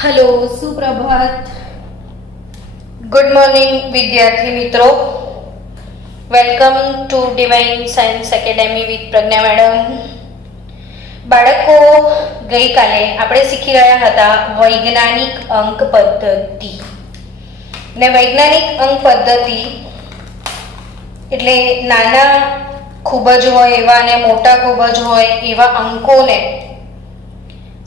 Hello सुप्रभात good morning विद्यार्थी मित्रों welcome to Divine Science Academy with Pragya madam. बाळको गई काले આપણે શીખી રહ્યા હતા વૈજ્ઞાનિક અંક પદ્ધતિ ને વૈજ્ઞાનિક અંક પદ્ધતિ એટલે નાના ખૂબ જ હોય એવા અને મોટા ખૂબ જ હોય એવા અંકોને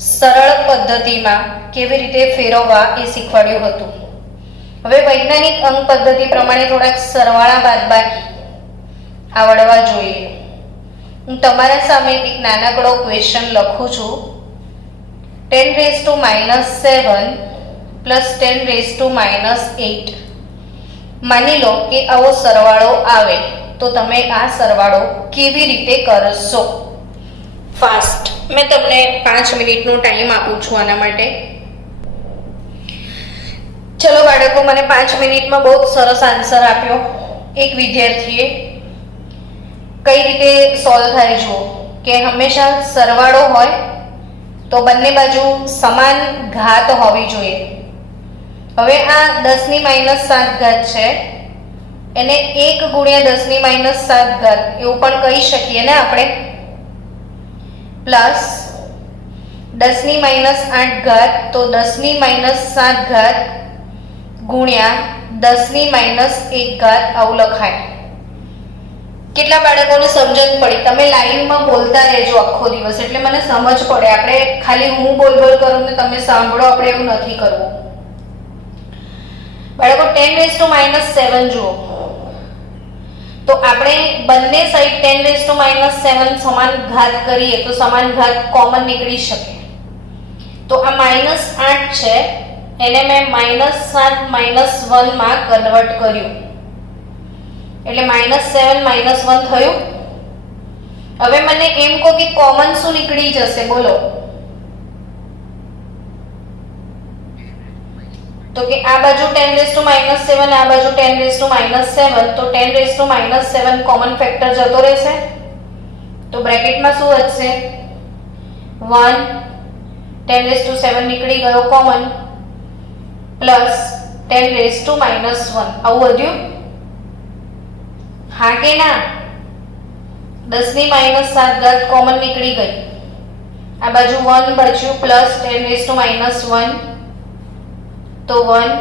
સરળ પદ્ધતિમાં કેવી રીતે ફેરવવા એ શીખવાડ્યું હતું। હવે વૈજ્ઞાનિક અંક પદ્ધતિ પ્રમાણે થોડાક સરવાળા બાદબાકી આવડવા જોઈએ। હું તમારા સામે એક નાનકડો ક્વેશ્ચન લખું છું। 10⁻⁻7 પ્લસ 10⁻�8 માની લો કે આવો સરવાળો આવે તો તમે આ સરવાળો કેવી રીતે કરશો? ફાસ્ટ मैं तमने 5 मिनिटનો टाइम आपू छू आना माटे। चलो बाळको मने 5 मिनिटमां बहुत सरस आंसर आप्यो। एक विद्यार्थीए कई रीते सॉल्व थाय जो के हमेशा सरवाळो होय तो बंने बाजू समान घात होवी जोईए। हवे आ 10⁻7 घात छे एने 1 × 10⁻7 घात एवुं पण कही शकीए ने आपणे, प्लस 10⁻8 घात तो 10⁻7 घात गुण्या 10⁻1 घात आવું લખાય। કેટલા બાળકોને સમજણ પડી? તમે લાઈવમાં બોલતા રહેજો આખો દિવસ એટલે મને સમજ પડે। આપણે ખાલી હું બોલ કરું ને તમે સાંભળો, આપણે એવું નથી કરવું। બાળકો 10⁻7 જુઓ तो આપણે બંને સાઈડ 10⁻7 સમાન ઘાત કરીએ તો સમાન ઘાત કોમન નીકળી શકે। તો આ -8 છે એને મેં -7 -1 માં કન્વર્ટ કર્યું એટલે -7 -1 થયું। હવે મને એમ કહો કે કોમન શું નીકળી જશે? બોલો तो कि आ बाजू 10⁻7 आ बाजू 10⁻7 तो 10⁻7 कॉमन फैक्टर जतो रहेशे तो ब्रेकेट में शुं वधशे 1 10⁻7 निकली गयो कॉमन प्लस 10⁻1 आવું વધ્યું? हाँ के ना? 10⁻7 घात कॉमन निकली गई, आ बाजू 1 बच्યું प्लस 10⁻1 तो 1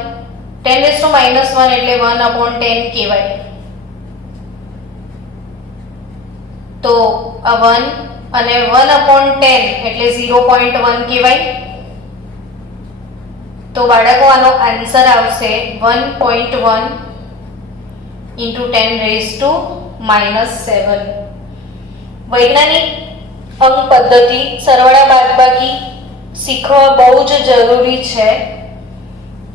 10⁻1 એટલે 1/10 કહેવાય। તો આ 1 અને 1/10 એટલે 0.1 કહેવાય। તો બાળકો આનો આન્સર આવશે 1.1 × 10⁻7। વૈજ્ઞાનિક અંક પદ્ધતિ સરવાળા બાદબાકી શીખવા બહુ જ જરૂરી છે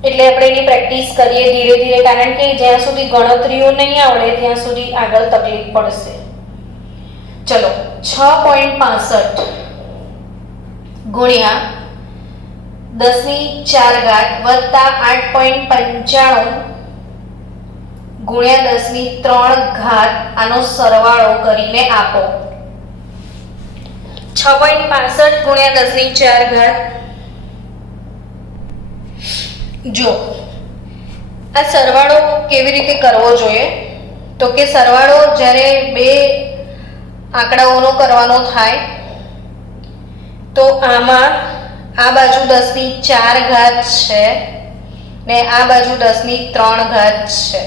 એટલે આપણે એની પ્રેક્ટિસ કરીએ ધીરે ધીરે, કારણ કે જ્યાં સુધી ગણતરીઓ નહીં આવડે ત્યાં સુધી આગળ તકલીફ પડશે। ચલો 6.65 ગુણ્યા 10⁴ વત્તા 8.95 ગુણ્યા 10⁻3 આનો સરવાળો કરીને આપો। 6.65 ગુણ્યા 10⁻4 जो आ सरवाळो केवी रीते करवो जोईए तो के सरवाळो ज्यारे बे आंकड़ाओनो करवानो थाय तो आमा आ बाजू 10⁻4 छे ने आ बाजू 10⁻3 छे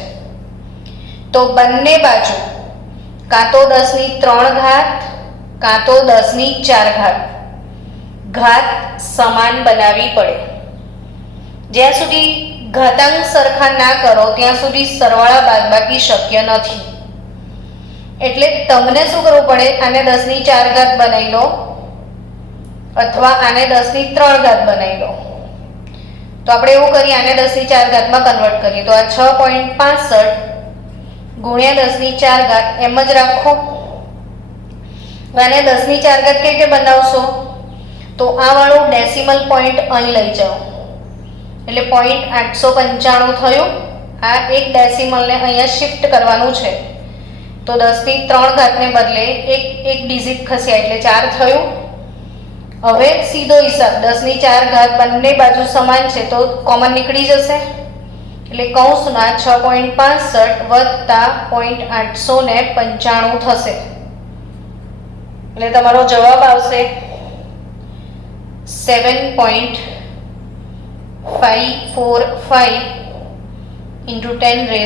तो बंने बाजू कां तो 10⁻3 कां तो 10⁻4 घात समान बनावी पड़े। જ્યાં સુધી ઘાતાંક સરખા ના કરો ત્યાં સુધી સરવાળા બાદબાકી શક્ય નથી। એટલે તમને શું કરવું પડે? આને 10⁻4 બનાવી લો અથવા આને 10⁻3 બનાવી લો। તો આપણે એવું કરીએ, આને 10⁻4 માં કન્વર્ટ કરીએ તો આ 6.65 ગુણ્યા 10⁻4 એમ જ રાખો। આને 10⁻4 કેવી રીતે બનાવશો? તો આ વાળું ડેસિમલ પોઈન્ટ અહીં લઈ જાઓ એટલે 0.895 થયું। આ એક ડેસિમલ ને અહીંયા શિફ્ટ કરવાનું છે તો 10⁻3 ને બદલે એક ડિજિટ ખસ્યા એટલે 4 થયું। હવે સીધો હિસાબ 10⁴ બંને બાજુ સમાન છે તો કોમન નીકળી જશે, એટલે કૌંસમાં 6.65 વત્તા 0.895 થશે, એટલે તમારો જવાબ આવશે 7.545 into 10⁴.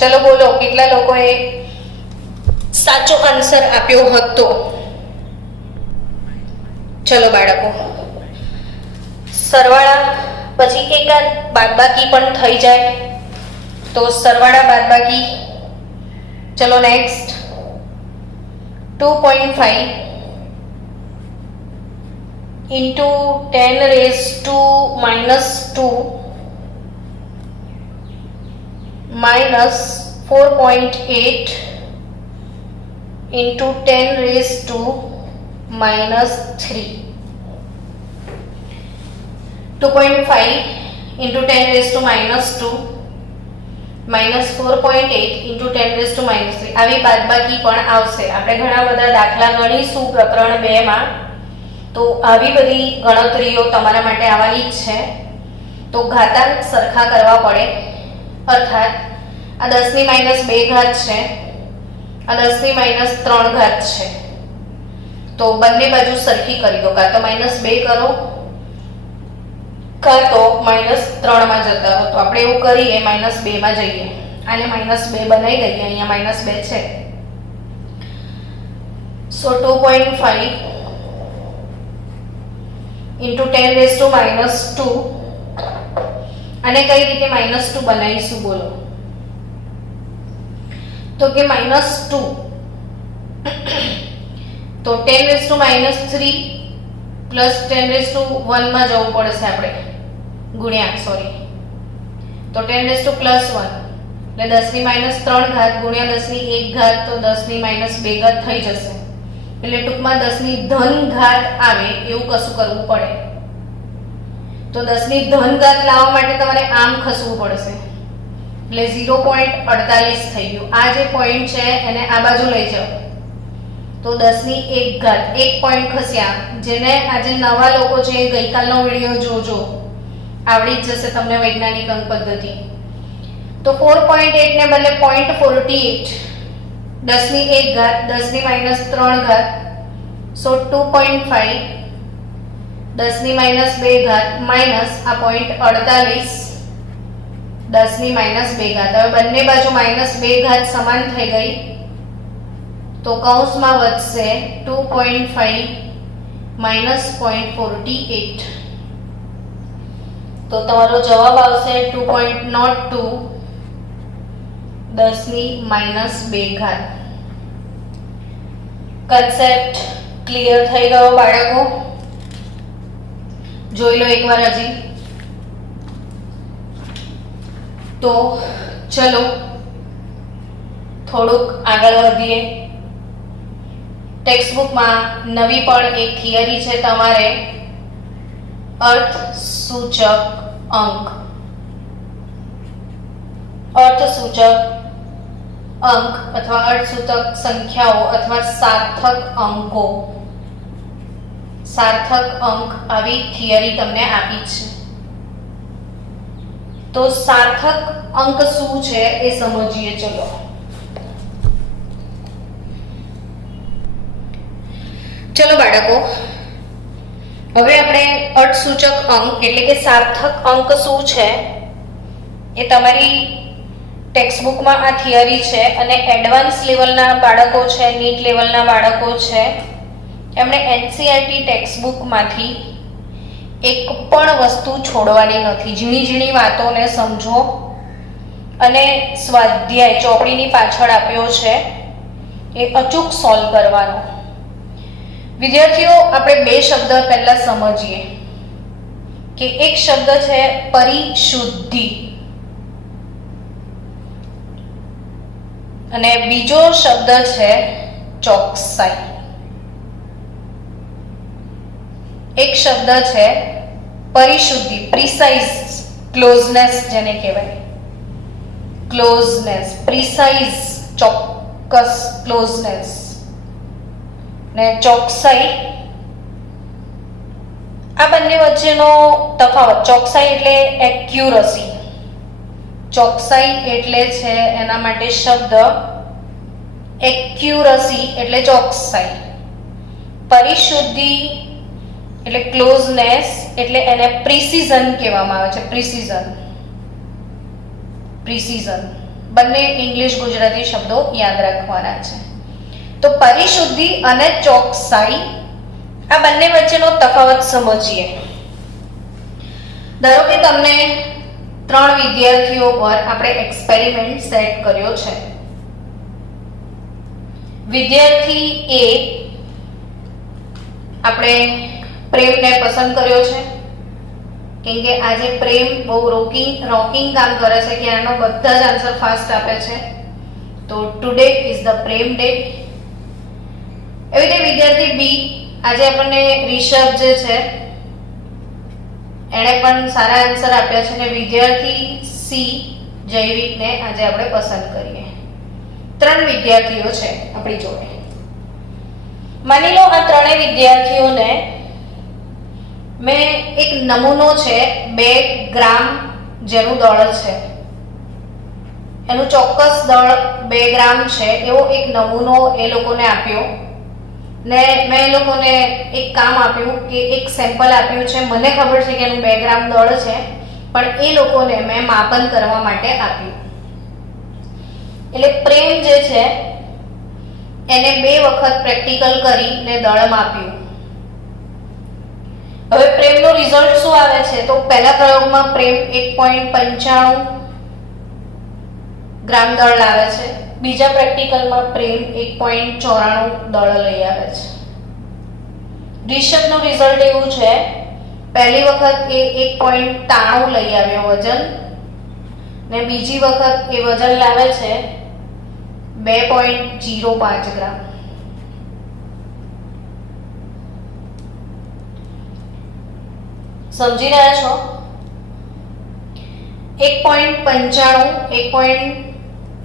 ચલો બોલો કેટલા લોકોએ સાચો આન્સર આપ્યો હતો? ચલો બાળકો, સરવાળા પછી એકાદ બાદબાકી પણ થઈ જાય તો સરવાળા બાદબાકી. ચલો next 2.5 into 10⁻² minus 4.8 into 10⁻³ 2.5 into 10⁻² minus 4.8 into 10⁻³ આવી બાદબાકી પણ આવશે. આપણે ઘણા બધા દાખલા ગણીશું પ્રકરણ 2 માં, તો આવી બધી ગણતરીઓ તમારા માટે આવવાની જ છે. તો ઘાતાંક સરખા કરવા પડે, અર્થાત આ 10⁻² છે, આ 10⁻³ છે, તો બંને બાજુ સરખી કરી દો, કાં તો -2 કરો કાં તો -3 માં જતા રહો. તો આપણે એવું કરીએ -2 માં જઈએ, આને -2 બનાવી દઈએ, અહીંયા -2 છે. સો 2.5 into 10⁻². અને કઈ રીતે -2 બનાવીશું બોલો? તો કે -2 તો 10⁻³ પ્લસ 10⁻1 માં જવું પડશે આપણે, ગુણ્યા તો 10⁻+1 એટલે 10⁻³ ગુણ્યા 10⁻1 તો 10⁻²² થઈ જશે. એટલે ટૂંકમાં 10⁻³ આવે એવું કશું કરવું પડે. તો 10⁻³ લાવવા માટે તમારે આમ ખસવું પડશે, એટલે 0.48 થઈ ગયું. આ જે પોઈન્ટ છે એને આ બાજુ લઈ જાઓ તો 10⁻1 એક પોઈન્ટ ખસ્યા, જેને આજે નવા લોકો છે ગઈકાલનો વિડીયો જોજો, આવડી જ જશે તમને વૈજ્ઞાનિક અંક પદ્ધતિ. તો 4.8 ને બદલે 0.48, 10⁻1 10⁻³ સો 2.5 10⁻² માઇનસ આ 0.48 10⁻². હવે બંને બાજુ -2 સમાન થઈ ગઈ, તો કૌંસમાં વધશે 2.5 minus 0.48. તો તમારો જવાબ આવશે 2.02 10⁻². કન્સેપ્ટ ક્લિયર થઈ ગયો બાળકો? જોઈ લો એકવાર હજી. તો ચલો થોડુંક આગળ વધીએ. ટેક્સ્ટબુકમાં નવી પણ એક થિયરી છે તમારે, અર્થસૂચક અંક. અર્થસૂચક અંક અથવા અર્થસૂચક સંખ્યાઓ અથવા સાર્થક અંકો, સાર્થક અંક આવી થિયરી તમને આપી છે. તો સાર્થક અંક શું છે એ સમજીએ. ચલો ચલો બાળકો, હવે આપણે અર્થસૂચક અંક એટલે કે સાર્થક અંક શું છે એ તમારી ટેક્સ્ટબુકમાં આ થિયરી છે, અને એડવાન્સ લેવલના બાળકો છે, નીટ લેવલના બાળકો છે, એમણે એનસીઈઆરટી ટેક્સ્ટબુકમાંથી એક પણ વસ્તુ છોડવાની નથી. ઝીણી ઝીણી વાતોને સમજો અને સ્વાધ્યાય ચોપડીની પાછળ આપ્યો છે એ અચૂક સોલ્વ કરવાનો. વિદ્યાર્થીઓ, આપણે બે શબ્દ પહેલા સમજીએ કે એક શબ્દ છે પરિશુદ્ધિ અને બીજો શબ્દ છે ચોકસાઈ. એક શબ્દ છે પરિશુદ્ધિ, પ્રિસાઇઝ, ક્લોઝનેસ જેને કહેવાય, ક્લોઝનેસ, પ્રિસાઇઝ, ચોક્કસ ક્લોઝનેસ, ને ચોકસાઈ આ બંને વચ્ચેનો તફાવત, ચોકસાઈ એટલે એક્યુરસી, ચોકસાઈ એટલે છે એના માટે શબ્દ એક્યુરસી એટલે ચોકસાઈ, પરિશુદ્ધિ એટલે ક્લોઝનેસ એટલે એને પ્રિસિઝન કહેવામાં આવે છે, પ્રિસિઝન, પ્રિસિઝન. બંને ઇંગ્લિશ ગુજરાતી શબ્દો યાદ રાખવાના છે. તો પરિશુદ્ધિ અને ચોકસાઈ, આ બંને વચ્ચેનો તફાવત સમજીએ. ધારો કે તમને 3 વિદ્યાર્થીઓ પર આપણે એક્સપેરિમેન્ટ સેટ કર્યો છે. વિદ્યાર્થી એ આપણે પ્રેમને પસંદ કર્યો છે, કેમ કે આજે પ્રેમ બહુ રોકિંગ કામ કરે છે કે એનો બધા જ આન્સર ફાસ્ટ આપે છે. તો today is the Prem day. એવી રીતે વિદ્યાર્થી બી, આજે આપણને રિષભ જે છે એણે પણ સારા આન્સર આપ્યા છે, અને વિદ્યાર્થી સી જૈવિકને આજે આપણે પસંદ કરીએ. 3 વિદ્યાર્થીઓ છે આપણી જોડે. માની લો આ 3 વિદ્યાર્થીઓને મેં એક નમૂનો છે 2 ગ્રામ જેનું દળ છે, એનું ચોક્કસ દળ 2 ગ્રામ છે એવો એક નમૂનો એ લોકોને આપ્યો, ને મેં એ લોકોને એક કામ આપ્યું કે એક સેમ્પલ આપ્યું છે. મને ખબર છે કે એનું 2 ગ્રામ દળ છે, પણ એ લોકોને મેં માપન કરવા માટે આપ્યું. એટલે પ્રેમ જે છે એને 2 વખત પ્રેક્ટિકલ કરીને દળ માપ્યું. હવે પ્રેમનું રિઝલ્ટ શું આવે છે? તો પહેલા પ્રયોગમાં પ્રેમ 1.95 ગ્રામ દળ લાવે છે, બીજા પ્રેક્ટિકલમાં પ્રેમ 1.94 દળ લઈ આવે છે. રિષભનું રિઝલ્ટ એવું છે, પહેલી વખત એ 1.93 લઈ આવ્યો વજન, ને બીજી વખત એ વજન લાવે છે 2.05 ગ્રામ. સમજી રહ્યા છો? 1.95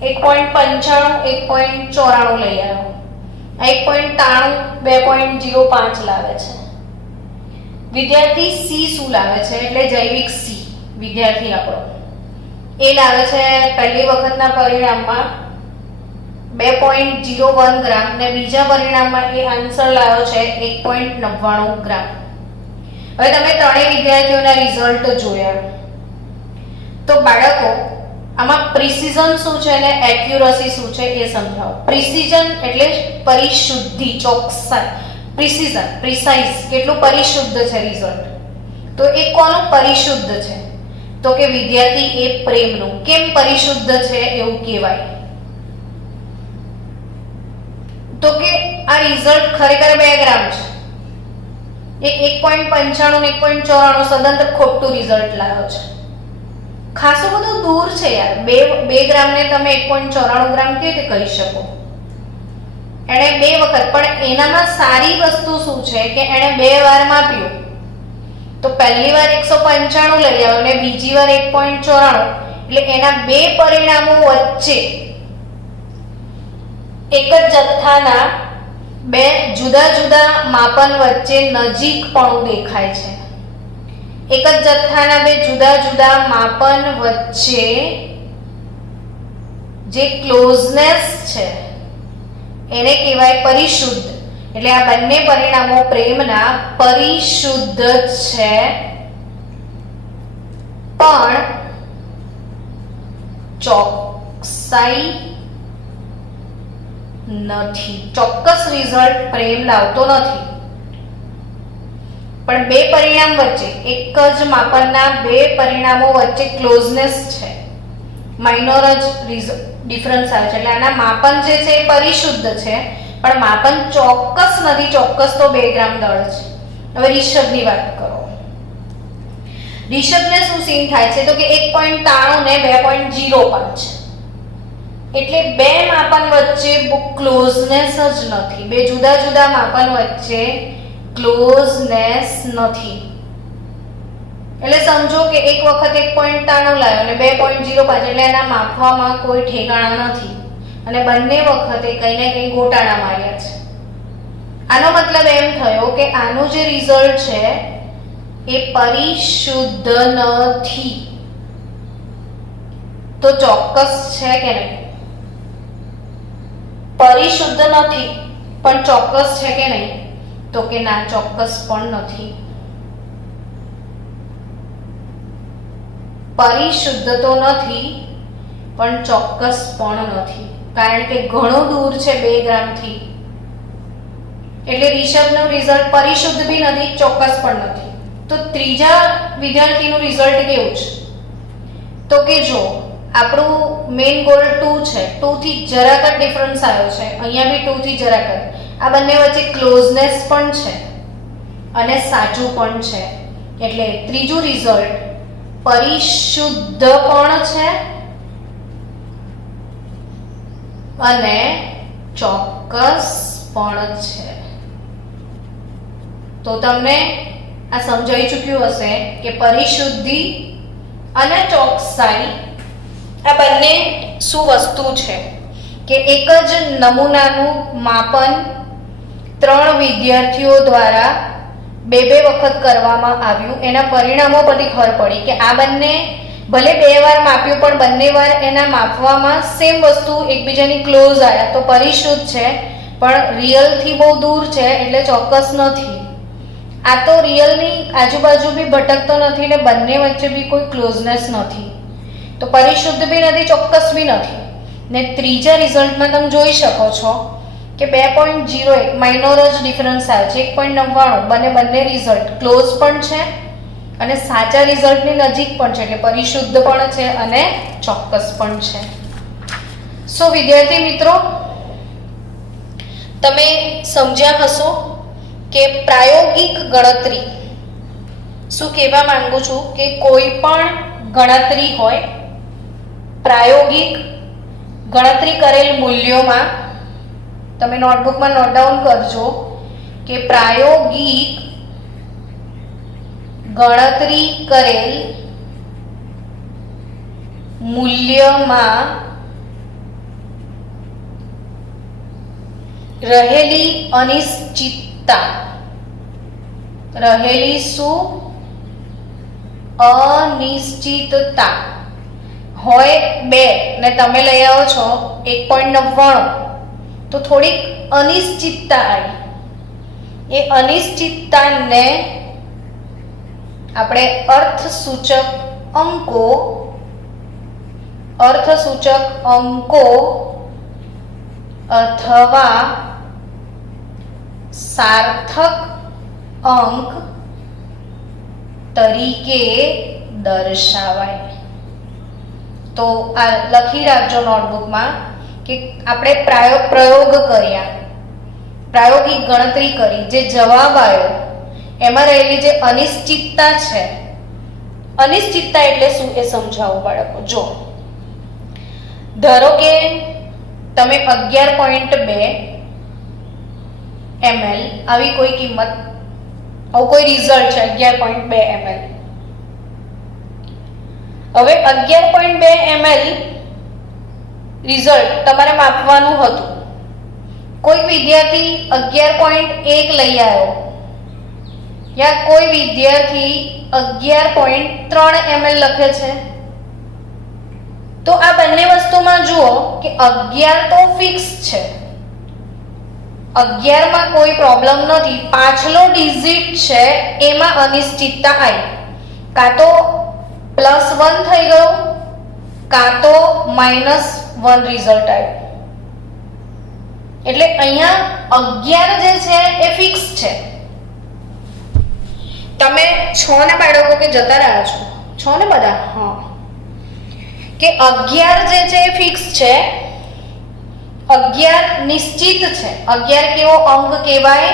1.94 લઈ આવ્યો, 1.93 2.05 લાવે છે. વિદ્યાર્થી સી શું લાવે છે? એટલે જૈવિક સી વિદ્યાર્થી આપણો એ લાવે છે પહેલી વખતના પરિણામમાં 2.01 ગ્રામ, ને બીજા પરિણામમાં એ આન્સર લાવ્યો છે 1.99 ગ્રામ. હવે તમે 3 વિદ્યાર્થીઓના રિઝલ્ટ જોયા, તો બાળકો આમાં પ્રિસિઝન શું છે અને એક્યુરસી શું છે એ સમજાવો. પ્રિસિઝન એટલે પરિશુદ્ધિ, ચોકસાઈ. પ્રિસિઝન, પ્રિસાઇઝ, કેટલું પરિશુદ્ધ છે રિઝલ્ટ. તો એ કોનું પરિશુદ્ધ છે? તો કે વિદ્યાર્થી એ પ્રેમનું. કેમ પરિશુદ્ધ છે એવું કહેવાય? તો કે આ રિઝલ્ટ ખરેખર 2 ગ્રામ છે, એ 1.95 ને 1.94 સદંતર ખોટું રિઝલ્ટ લાવ્યો છે. ખાસું બધું દૂર છે યાર. 2 ગ્રામ ને તમે 1.94 ગ્રામ કેવી રીતે કહી શકો? એણે 2 વખત, પણ એનામાં સારી વસ્તુ શું છે કે એણે 2 વાર માપ્યું. તો પહેલી વાર 195 લઈ આવ્યો ને બીજી વાર 1.94, એટલે એના 2 પરિણામો વચ્ચે એક જ જથ્થાના 2 જુદા જુદા માપન વચ્ચે નજીકપણું દેખાય છે. એક જ જથ્થાના 2 જુદા જુદા માપન વચ્ચે જે ક્લોઝનેસ છે એને કહેવાય પરિશુદ્ધ. એટલે આ બંને પરિણામો પ્રેમના પરિશુદ્ધ છે, પણ ચોકસાઈ નથી. ચોક્કસ રિઝલ્ટ પ્રેમ લાવતો નથી, પણ 2 પરિણામ વચ્ચે, એક જ માપનના 2 પરિણામો વચ્ચે ક્લોઝનેસ છે, માઇનોર જ ડિફરન્સ આવે છે. એટલે આના માપન જે છે એ પરિશુદ્ધ છે, પણ માપન ચોક્કસ નથી. ચોક્કસ તો 2 ગ્રામ દળ છે. હવે રિષભની વાત કરો. રિષભને શું સીન થાય છે? તો કે 1.93 ને 2.05, એટલે 2 માપન વચ્ચે ક્લોઝનેસ જ નથી. 2 જુદા જુદા માપન વચ્ચે ક્લોઝનેસ નથી. એટલે સમજો કે એક વખત 1.93 લાવ્યો અને 2.05, એટલે એના માપવામાં કોઈ ઠેકાણા નથી, અને બંને વખતે કંઈ ને કંઈ ગોટાળા માર્યા છે. આનો મતલબ એમ થયો કે આનું જે રિઝલ્ટ છે એ પરિશુદ્ધ નથી, તો ચોક્કસ છે કે નહીં? પરિશુદ્ધ નથી પણ ચોક્કસ છે કે નહીં? તો કે ના, ચોક્કસ પણ નથી. પરિશુદ્ધ તો નથી પણ ચોક્કસ પણ નથી, કારણ કે ઘણું દૂર છે 2 ગ્રામથી. એટલે રિષભનું રિઝલ્ટ પરિશુદ્ધ બી નથી, ચોક્કસ પણ નથી. તો ત્રીજા વિદ્યાર્થીનું રિઝલ્ટ કેવું છે? તો કે જો આપણું મેઇન ગોલ 2 છે, 2 થી જરાક જ ડિફરન્સ આવ્યો છે, અહીંયા બી 2 થી જરાક જ. આ બંને વચ્ચે ક્લોઝનેસ પણ છે અને સાચું પણ છે. એટલે ત્રીજું રિઝલ્ટ પરિશુદ્ધ પણ છે અને ચોક્કસ પણ છે. તો તમને આ સમજાઈ ચૂક્યું હશે કે પરિશુદ્ધિ અને ચોકસાઈ આ બંને શું વસ્તુ છે. કે એક જ નમૂનાનું માપન 3 વિદ્યાર્થીઓ દ્વારા 2 વખત કરવામાં આવ્યું. એના પરિણામો પરથી ખબર પડી કે આ બંને ભલે 2 વાર માપ્યું પણ બંને વાર એના માપવામાં સેમ વસ્તુ એકબીજાની ક્લોઝ આવ્યા, તો પરિશુદ્ધ છે. પણ રિયલથી બહુ દૂર છે એટલે ચોક્કસ નથી. આ તો રિયલની આજુબાજુ બી ભટકતો નથી ને બંને વચ્ચે બી કોઈ ક્લોઝનેસ નથી, તો પરિશુદ્ધ બી નથી, ચોક્કસ બી નથી. ને ત્રીજા રિઝલ્ટમાં તમે જોઈ શકો છો કે 2.01 માઇનોર જ ડિફરન્સ આવે છે, 1.99. બંને રિઝલ્ટ ક્લોઝ પણ છે અને સાચા રિઝલ્ટની નજીક પણ છે. એટલે પરિશુદ્ધ પણ છે અને ચોક્કસ પણ છે. સો વિદ્યાર્થી મિત્રો, તમે સમજ્યા હશો કે પ્રાયોગિક ગણતરી શું કહેવા માંગુ છું કે કોઈ પણ ગણતરી હોય, પ્રાયોગિક ગણતરી કરેલ મૂલ્યોમાં તમે નોટબુકમાં નોટ ડાઉન કરજો કે પ્રાયોગિક ગણતરી કરેલ મૂલ્યમાં રહેલી અનિશ્ચિતતા, રહેલી શું? અનિશ્ચિતતા હોય 2 ને તમે લઈ આવો છો 1.99, તો થોડીક અનિશ્ચિતતા આવી. એ અનિશ્ચિતતાને આપણે અર્થસૂચક અંકો અથવા સાર્થક અંક તરીકે દર્શાવાય. તો આ લખી રાખજો નોટબુકમાં કે આપણે પ્રયોગ કર્યા, પ્રાયોગિક ગણતરી કરી, જે જવાબ આવ્યો એમાં રહેલી જે અનિશ્ચિતતા છે, અનિશ્ચિતતા એટલે શું એ સમજાવો બાળકો. જો ધારો કે તમે 11.2 ml આવી કોઈ કિંમત, આવું કોઈ રિઝલ્ટ છે 11.2 ml. હવે 11.2 ml રિઝલ્ટ તમારે માપવાનું હતું. કોઈ વિદ્યાર્થી 11.1 લઈ આવ્યો યા કોઈ વિદ્યાર્થી 11.3 ml લખે છે, તો આ બંને વસ્તુમાં જુઓ કે 11 તો ફિક્સ છે, 11 માં કોઈ પ્રોબ્લેમ નથી. પાછલો ડિજિટ છે એમાં અનિશ્ચિતતા આવી, કાં તો +1 થઈ ગયું કાં તો -1 રિઝલ્ટ આવ્યું. એટલે અહીંયા 11 જે છે એ ફિક્સ છે. તમે 6 ના બાળકો કે જતા રહ્યા છો, 6 ને બધા, હા, કે 11 જે છે એ ફિક્સ છે, 11 નિશ્ચિત છે. 11 કેવો અંક કહેવાય?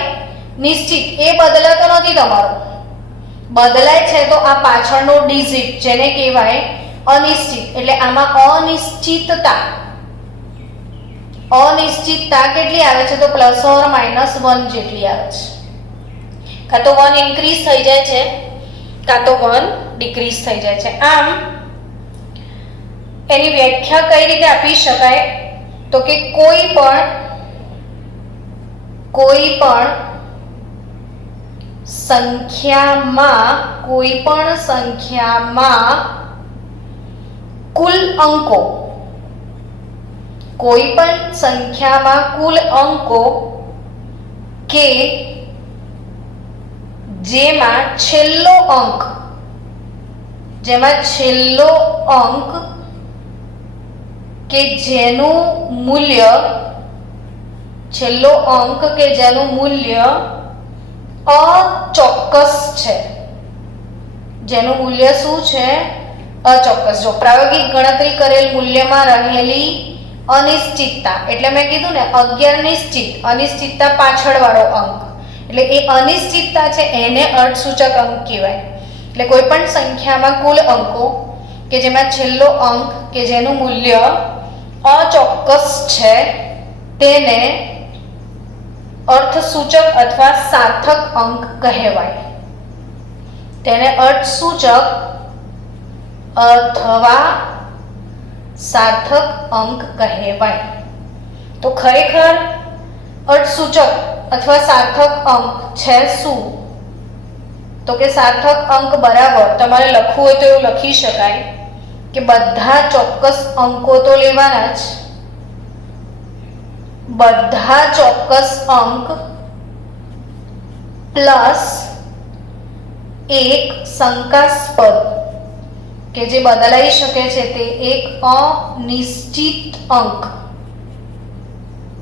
નિશ્ચિત. એ બદલાતો નથી તમારો, બદલાય છે તો આ પાછળનો ડિજિટ જેને કહેવાય અનિશ્ચિત. એટલે આમાં અનિશ્ચિતતા કેટલી આવે છે? તો +or -1 જેટલી આવે છે. કાં તો 1 ઇન્ક્રીઝ થઈ જાય છે કાં તો 1 ડિક્રીઝ થઈ જાય છે. આમ એની વ્યાખ્યા કઈ રીતે આપી શકાય? તો કે કોઈ પણ સંખ્યામાં કોઈ પણ સંખ્યામાં કુલ અંકો, કોઈ પણ સંખ્યામાં કુલ અંકો કે જેમાં છેલ્લો અંક કે જેનું મૂલ્ય અચોક્કસ છે, જેનું મૂલ્ય શું છે? અચોક્કસ. જો પ્રાયોગિક ગણતરી કરેલ મૂલ્યમાં રહેલી અનિશ્ચિતતા, એટલે મેં કીધું ને 11 નિશ્ચિત, અનિશ્ચિતતા પાછળવાળો અંક, એટલે એ અનિશ્ચિતતા છે એને અર્થસૂચક અંક કહેવાય. એટલે કોઈ પણ સંખ્યામાં કુલ અંકો કે જેમાં છેલ્લો અંક કે જેનું મૂલ્ય અચોક્કસ છે તેને અર્થસૂચક અથવા સાર્થક અંક કહેવાય. તેને અર્થસૂચક અથવા સાર્થક અંક કહેવાય. તો ખરેખર અર્થસૂચક અથવા સાર્થક અંક છે શું? તો કે સાર્થક અંક બરાબર તમારે લખવું હોય તો એવું લખી શકાય કે બધા ચોક્કસ અંકો તો લેવાના જ, બધા ચોક્કસ અંક પ્લસ એક શંકાસ્પદ કે જે બદલાઈ શકે છે તે એક અનિશ્ચિત અંક,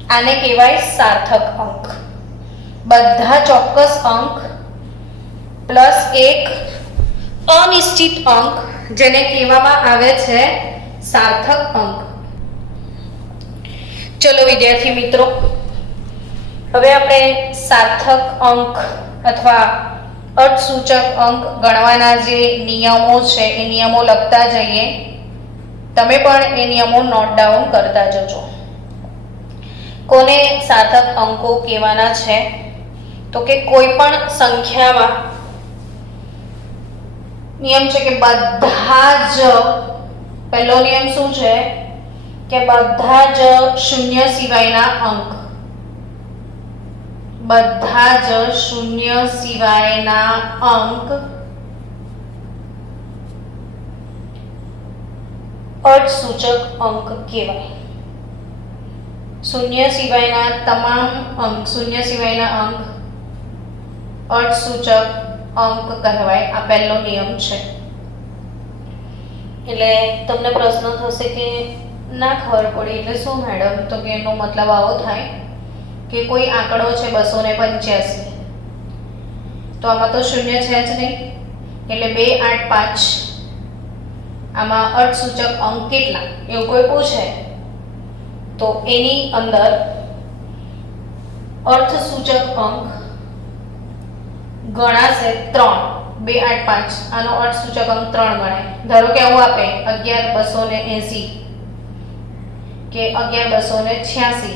આને કહેવાય સાર્થક અંક. બધા ચોક્કસ અંક પ્લસ એક અનિશ્ચિત અંક જેને કહેવામાં આવે છે સાર્થક અંક. ચલો વિદ્યાર્થી મિત્રો, હવે આપણે સાર્થક અંક અથવા અર્થસૂચક અંક ગણવાના જે નિયમો છે એ નિયમો લખતા જઈએ. તમે પણ એ નિયમો નોટ ડાઉન કરતા જજો. કોને સાર્થક અંકો કહેવાના છે? તો કે કોઈ પણ સંખ્યામાં નિયમ છે કે બધા જ, પહેલો નિયમ શું છે કે બધા જ શૂન્ય સિવાયના અંક, બધા જ શૂન્ય સિવાયના અંક અર્થસૂચક અંક કહેવાય. શૂન્ય સિવાયના તમામ અંક, શૂન્ય સિવાયના અંક અર્થસૂચક અંક કહેવાય. આ પહેલો નિયમ છે. એટલે તમને પ્રશ્ન થશે કે ના ખબર પડી એટલે શું મેડમ? તો કે એનો મતલબ આવો થાય કે કોઈ આંકડો છે 285, તો આમાં તો શૂન્ય છે જ નહીં, એટલે 2, 8, 5, આમાં અર્થસૂચક અંક કેટલા એવું કોઈ પૂછે તો એની અંદર અર્થસૂચક અંક ગણાશે 3. 2, 8, 5 આનો અર્થસૂચક અંક 3 ગણાય. ધારો કે આવું આપે 11280 કે 11286,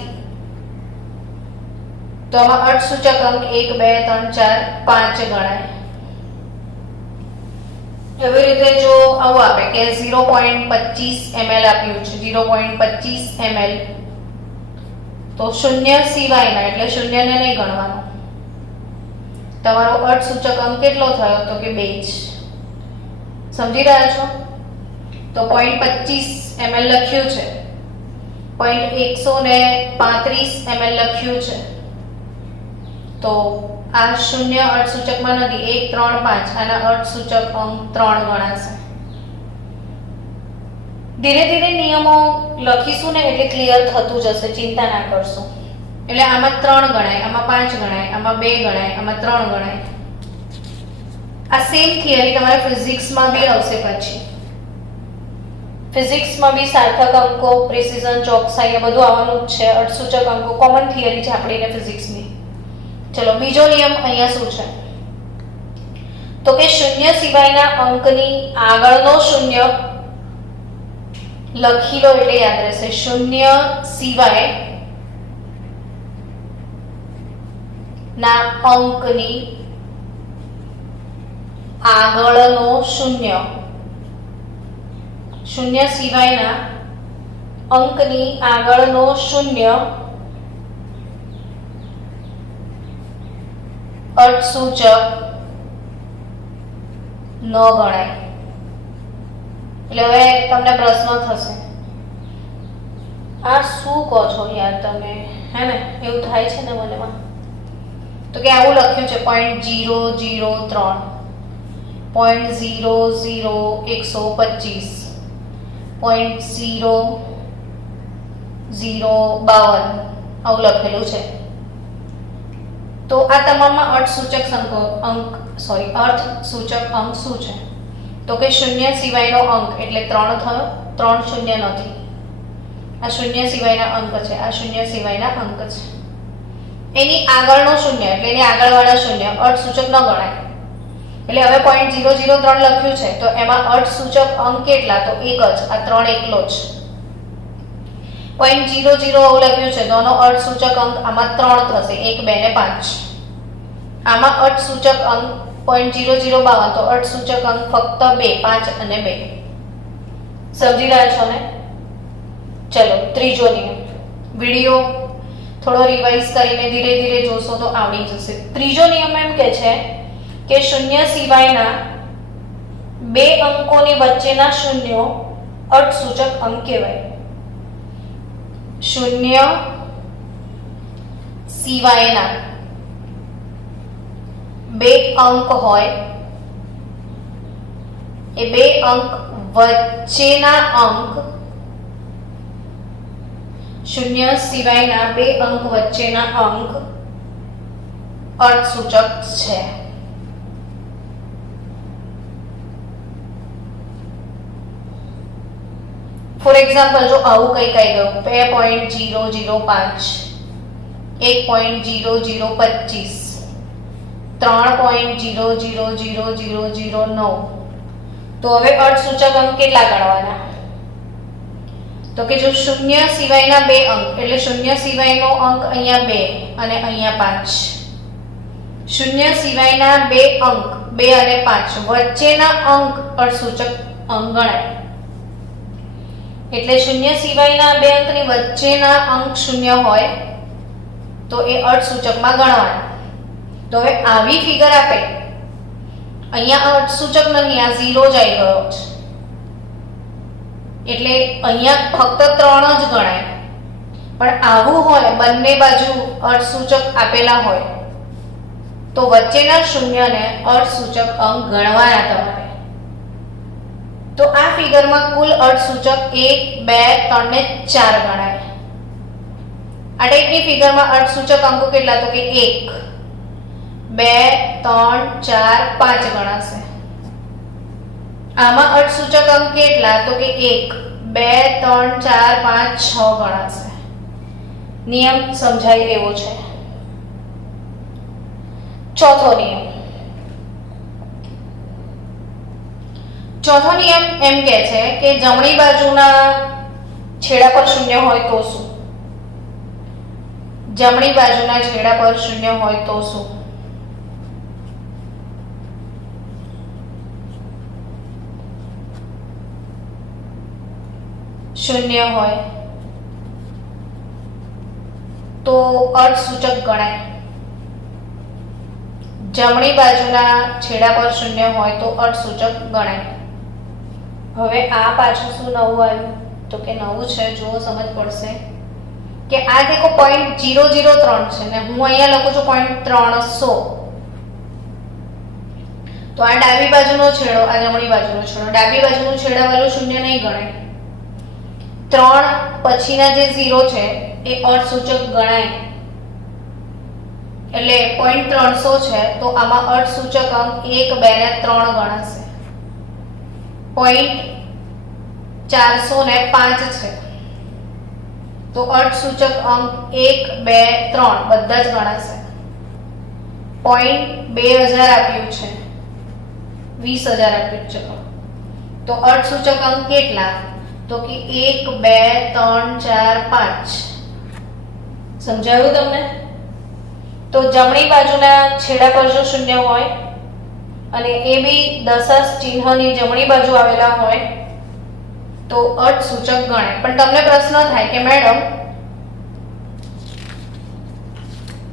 તો આમાં અર્થસૂચક અંક 1, 2, 3, 4, 5 ગણાય. એવી રીતે જો આવું આપે કે 0.25 ml આપ્યું છે, 0.25 ml, તો શૂન્ય સિવાયના એટલે શૂન્યને નહીં ગણવાનો. તમારો અર્થસૂચક અંક કેટલો થયો? તો કે 2 જ. સમજી રહ્યા છો? તો 0.25 ml લખ્યું છે, 135 ml લખ્યું છે, તો આ શૂન્ય અર્થસૂચકમાં નથી. 1, 3, 5 આના અર્થસૂચક અંક 3 ગણાશે. ધીરે ધીરે નિયમો લખીશું ને એટલે ક્લિયર થતું જશે, ચિંતા ના કરશો. એટલે આમાં 3 ગણાય, આમાં 5 ગણાય, આમાં 2 ગણાય, આમાં 3 ગણાય. આ સેમ થિયરી તમારે ફિઝિક્સમાં બી આવશે. પછી ફિઝિક્સમાં બી સાર્થક અંકો, પ્રિસિઝન, ચોકસાઈ એ બધું આવવાનું જ છે. અર્થસૂચક અંકો કોમન થિયરી છે આપણી ને ફિઝિક્સની. ચલો બીજો નિયમ અહીંયા શું છે? તો કે શૂન્ય સિવાયના અંકની આગળનો શૂન્ય લખી લો એટલે યાદ રહેશે. શૂન્ય સિવાય ના અંકની આગળનો શૂન્ય, શૂન્ય સિવાયના અંકની આગળનો શૂન્ય અર્થસૂચક ન ગણાય. એટલે હવે તમને પ્રશ્ન થશે, આ શું કહો છો યાર તમે, હે ને? એવું થાય છે ને મનમાં. તો કે આવું લખ્યું છે 0.003, 0.00125, 0.0052 આવું લખેલું છે. તો આ તમામમાં અર્થસૂચક અંક શું છે? તો કે શૂન્ય સિવાયનો અંક એટલે 3 થયો, 3 શૂન્ય નથી. આ શૂન્ય સિવાયના અંક છે, આ શૂન્ય સિવાયના અંક છે. એની આગળનો શૂન્ય એટલે એની આગળવાળા શૂન્ય અર્થસૂચક ન ગણાય. એટલે હવે 0.003 લખ્યું છે તો એમાં અર્થસૂચક અંક કેટલા? તો એક જ, આ 3 એકલો જ. 0.00 આવું લખ્યું છે તો આનો અર્થસૂચક અંક આમાં 3 થશે, 1 2 ને 5. આમાં અર્થસૂચક અંક 0.0052 તો અર્થસૂચક અંક ફક્ત 2, 5 અને 2. સમજી રહ્યા છો ને? ચલો ત્રીજો નિયમ. વિડિયો થોડો રિવાઇઝ કરીને ધીરે ધીરે જોશો તો આવડી જશે. ત્રીજો નિયમ એમ કહે છે કે શૂન્ય સિવાયના 2 અંકોની વચ્ચેના શૂન્યો અર્થસૂચક અંક કહેવાય. શૂન્ય સિવાયના 2 અંક હોય, એ 2 અંક વચ્ચેના અંક, શૂન્ય સિવાયના 2 અંક વચ્ચેના અંક અર્થસૂચક છે. ફોર એક્ઝામ્પલ જો આવું કંઈક આવી ગયું 2.005, 1.00025, 3.00009, તો હવે અર્થસૂચક અંક કેટલા ગણવાના? તો કે જો શૂન્ય સિવાયના 2 અંક એટલે શૂન્ય સિવાયનો અંક અહીંયા 2 અને અહીંયા 5, શૂન્ય સિવાયના 2 અંક 2 અને 5 વચ્ચેના અંક અર્થસૂચક અંક ગણાય. એટલે શૂન્ય સિવાયના 2 અંકની વચ્ચેના અંક શૂન્ય હોય તો એ અર્થસૂચકમાં ગણવાના. તો હવે આવી ફિગર આપે, અહીંયા અર્થસૂચક નહીં, આ 0 જ આવી ગયો છે એટલે અહીંયા ફક્ત 3 જ ગણાય. પણ આવું હોય, બંને બાજુ અર્થસૂચક આપેલા હોય તો વચ્ચેના શૂન્યને અર્થસૂચક અંક ગણવાના તમારે. તો આ ફિગરમાં કુલ અર્થસૂચક 1 2 3 ને 4 ગણાય. આ ટાઈપની ફિગરમાં અર્થસૂચક અંકો કેટલા? તો કે 1 2 3 4 5 ગણાશે. આમાં અર્થસૂચક અંક કેટલા? તો કે 1 2 3 4 5 6 ગણાશે. નિયમ સમજાય એવો છે. ચોથો નિયમ. ચોથો નિયમ એમ કહે છે કે જમણી બાજુના છેડા પર શૂન્ય હોય તો શું? જમણી બાજુના છેડા પર શૂન્ય હોય તો શું? શૂન્ય હોય તો અર્થસૂચક ગણાય. જમણી બાજુના છેડા પર શૂન્ય હોય તો અર્થસૂચક ગણાય. હવે આ પાછું શું નવું આવ્યું? તો કે નવું છે, જો સમજ પડશે કે આ દેખો 0.003 છે ને હું અહીંયા લખું છું 0.300. તો આ ડાબી બાજુનો છેડો, આ જમણી બાજુનો છેડો, ડાબી બાજુનું છેડાવાળું શૂન્ય નહીં ગણાય. 3 પછીના જે 0 છે એ અર્થસૂચક ગણાય. એટલે 0.300 છે તો આમાં અર્થસૂચક અંક 1 2 ને 3 ગણાશે. 0.400 ને 5 છે તો અર્થસૂચક અંક 1 2 3 બધા જ ગણાશે. 2000 આપ્યું છે, 20000 આપ્યું છે તો અર્થસૂચક અંક કેટલા? તો કે 1 2 3 4 5. સમજાયું તમને? તો જમણી બાજુના છેડા પર જો શૂન્ય હોય અને એ બી દશાંશ ચિહ્નની જમણી બાજુ આવેલા હોય તો અર્થસૂચક ગણાય. પણ તમને પ્રશ્ન થાય કે મેડમ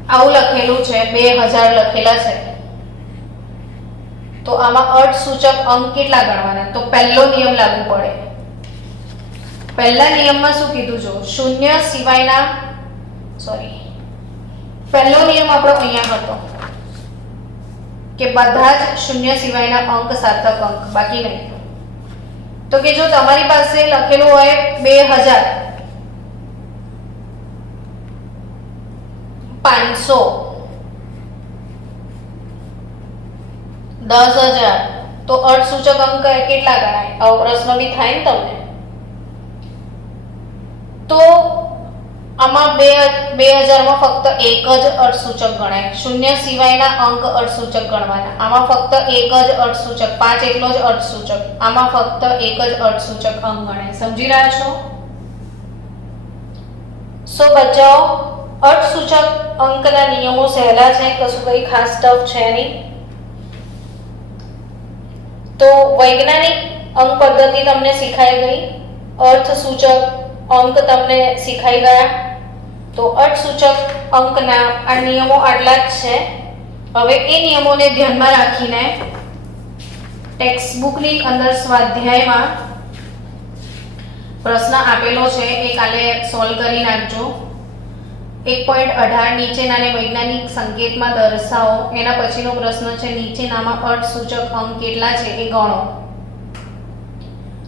આવું લખેલું છે 2000 લખેલા છે તો આમાં અર્થસૂચક અંક કેટલા ગણવાના? તો પહેલો નિયમ લાગુ પડે. પહેલા નિયમમાં શું કીધું? જો શૂન્ય સિવાયના પહેલો નિયમ આપણો અહીંયા હતો કે બધા જ શૂન્ય સિવાયના અંક સાર્થક અંક, બાકી નહીં. તો કે જો તમારી પાસે લખેલું હોય 2000, 500, 10,000, તો અર્થસૂચક અંક કેટલા ગણાય? આવો પ્રશ્ન બી થાય ને તમને. તો આમાં 2000 માં ફક્ત એક જ અર્થસૂચક ગણાય. શૂન્ય સિવાયના અંક અર્થસૂચક ગણવાના. આમાં ફક્ત એક જ અર્થસૂચક, 5 એકલો જ અર્થસૂચક. આમાં ફક્ત એક જ અર્થસૂચક અંક ગણાય. સમજી રહ્યા છો? સો બચ્ચાઓ, અર્થસૂચક અંકના નિયમો સહેલા છે, કશું કઈ ખાસ ટફ છે નહીં. તો વૈજ્ઞાનિક અંક પદ્ધતિ તમને શીખાઈ ગઈ, અર્થસૂચક અંક તમને શીખાઈ ગયા. તો અર્થસૂચક અંકના આ નિયમો આટલા જ છે. હવે એ નિયમોને ધ્યાનમાં રાખીને ટેક્સ્ટબુકની અંદર સ્વાધ્યાયમાં પ્રશ્ન આપેલો છે, એ કાલે સોલ્વ કરી નાખજો. 1.18 નીચેનાને વૈજ્ઞાનિક સંકેતમાં દર્શાવો. એના પછીનો પ્રશ્ન છે નીચેનામાં અર્થસૂચક અંક કેટલા છે એ ગણો.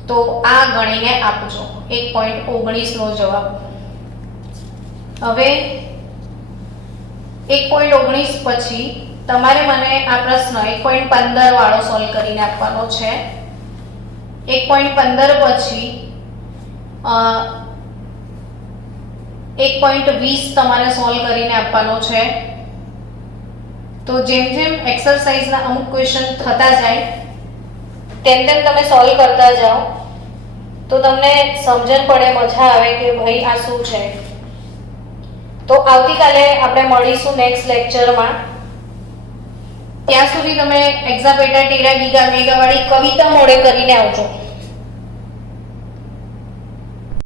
તો આ ગણીને આપજો 1.19 નો જવાબ. હવે 1.19 પછી તમારે મને આ પ્રશ્ન 1.15 વાળો સોલ્વ કરીને આપવાનો છે. 1.15 પછી 1.20 તમારે સોલ્વ કરીને આપવાનો છે. તો જેમ જેમ એક્સરસાઇઝના અમુક ક્વેશ્ચન થતા જાય તેમ તેમ તમે સોલ્વ કરતા જાઓ તો તમને સમજણ પડે, મજા આવે કે ભાઈ આ શું છે. તો આવતીકાલે આપણે મળીશું નેક્સ્ટ લેક્ચરમાં. ત્યાં સુધી તમે એક્ઝાપેટા ટેરા ગીગા મેગા વાળી કવિતા મોડે કરીને આવજો.